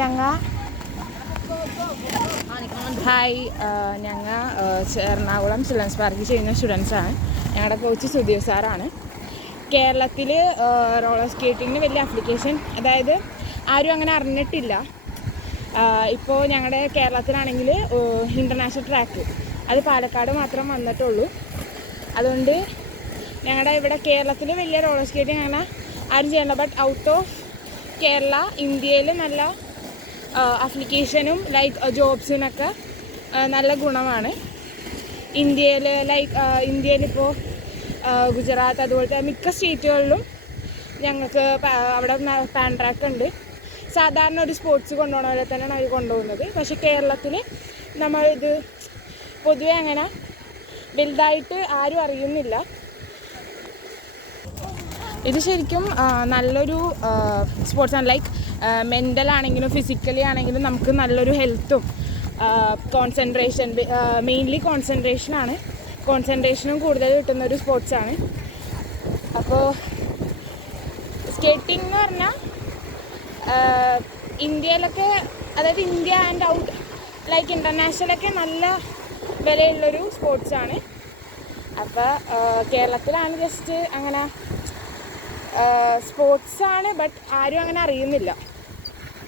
ഞങ്ങൾ ഹായ് ഞങ്ങൾ എറണാകുളം ചിൽഡ്രൻസ് പാർക്കിൽ ചെയ്യുന്ന സ്റ്റുഡൻസാണ്. ഞങ്ങളുടെ കോച്ച് സുധീർ സാറാണ്. കേരളത്തിൽ റോളർ സ്കേറ്റിങ്ങിന് വലിയ ആപ്ലിക്കേഷൻ അതായത് ആരും അങ്ങനെ അറിഞ്ഞിട്ടില്ല. ഇപ്പോൾ ഞങ്ങളുടെ കേരളത്തിലാണെങ്കിൽ ഇൻ്റർനാഷണൽ ട്രാക്ക് അത് പാലക്കാട് മാത്രം വന്നിട്ടുള്ളൂ. അതുകൊണ്ട് ഞങ്ങളുടെ ഇവിടെ കേരളത്തിൽ വലിയ റോളർ സ്കേറ്റിംഗ് അങ്ങനെ ആരും ചെയ്യണ്ട. ബട്ട് ഔട്ട് ഓഫ് കേരള ഇന്ത്യയിൽ നല്ല ആപ്ലിക്കേഷനും ലൈക്ക് ജോബ്സിനൊക്കെ നല്ല ഗുണമാണ്. ഇന്ത്യയിലിപ്പോൾ ഗുജറാത്ത് അതുപോലത്തെ മിക്ക സ്റ്റേറ്റുകളിലും ഞങ്ങൾക്ക് അവിടെ പാൻ ട്രാക്ക് ഉണ്ട്. സാധാരണ ഒരു സ്പോർട്സ് കൊണ്ടുപോകുന്ന പോലെ തന്നെയാണ് അവർ കൊണ്ടുപോകുന്നത്. പക്ഷേ കേരളത്തിൽ നമ്മളിത് പൊതുവെ അങ്ങനെ വലുതായിട്ട് ആരും അറിയുന്നില്ല. ഇത് ശരിക്കും നല്ലൊരു സ്പോർട്സാണ്. ലൈക്ക് മെൻ്റലാണെങ്കിലും ഫിസിക്കലി ആണെങ്കിലും നമുക്ക് നല്ലൊരു ഹെൽത്തും കോൺസെൻട്രേഷൻ മെയിൻലി കോൺസെൻട്രേഷനും കൂടുതൽ കിട്ടുന്നൊരു സ്പോർട്സാണ്. അപ്പോൾ സ്കേറ്റിംഗ് എന്ന് പറഞ്ഞാൽ ഇന്ത്യയിലൊക്കെ അതായത് ഇന്ത്യ ആൻഡ് ഔട്ട് ലൈക്ക് ഇൻ്റർനാഷണലൊക്കെ നല്ല വിലയുള്ളൊരു സ്പോർട്സാണ്. അപ്പോൾ കേരളത്തിലാണ് ജസ്റ്റ് അങ്ങനെ സ്പോർട്സാണ് ബട്ട് ആരും അങ്ങനെ അറിയുന്നില്ല.